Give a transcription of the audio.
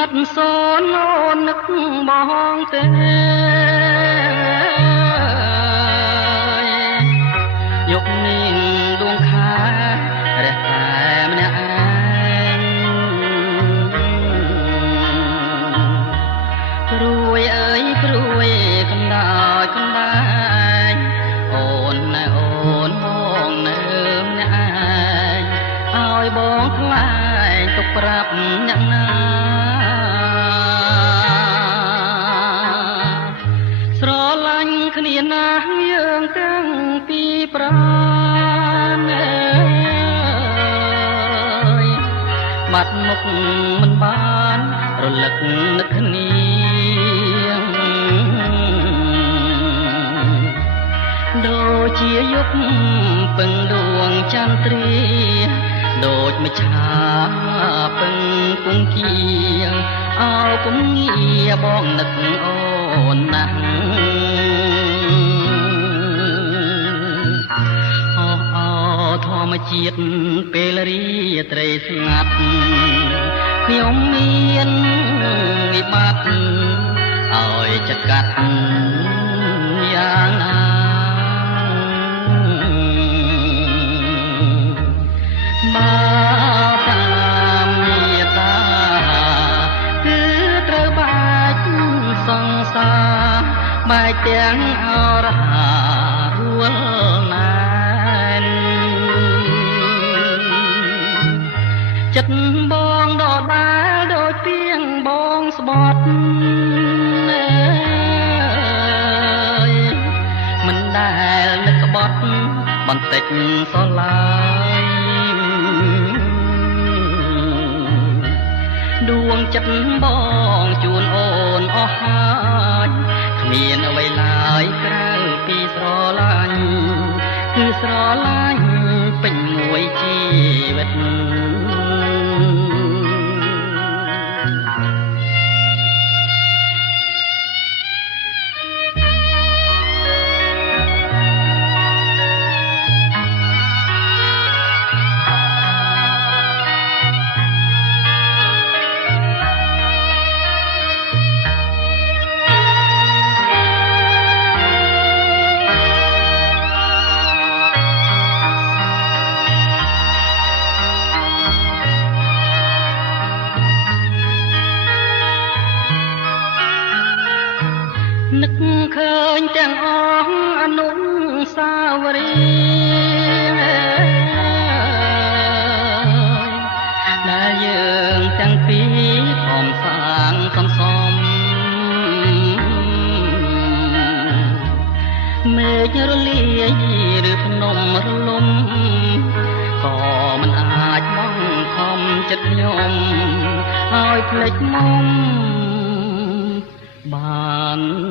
ងាត់សូនអូននឹកបងទេយកនាងដួងខែរះតែម្នាក់ឯងព្រួយអើយព្រួយកំដៅកំដែងអូនណែអូនមកនៅម្នាក់ឯងឲ្យបងថ្លែងទុកប្រាប់អ្នកណាស្រឡាញ់គ្នាណាស់យើងទាំងពីរប្រាណបាត់មុខមិនបានរលឹកនឹកគ្នាដូចជាយប់ពឹងដួងចន្ទ្រាដូចមច្ឆាពឹងគង្គៀងអោគំងារបងនឹកអូនណាស់ធម្មជាតិពេលរាត្រីស្ងាត់ខ្ញុំមានវិបត្តិឲ្យចិត្តកាត់យ៉ាងណាបើតាមមេត្តាគឺត្រូវបែកសង្សារបែកទាំងអរហារួលណាចិត្តបងដដែលដូចទៀងបងស្បត់មិនដែលនឹកក្បត់បន្តិចសោះឡើយដួងចិត្តបងជូនអូនអស់ហើយគ្មានអ្វីឡើយក្រៅពីស្រឡាញ់គឺស្រឡាញ់ពេញមួយជីវិតនឹកឃើញទាំងអស់អនុស្សាវរីយ៍ដែលយើងទាំងពីរខំសាងសន្សំមេឃរលាយឬភ្នំរលំក៏មិនអាចបងខំចិត្តខ្ញុំឲ្យភ្លេចមុំបាន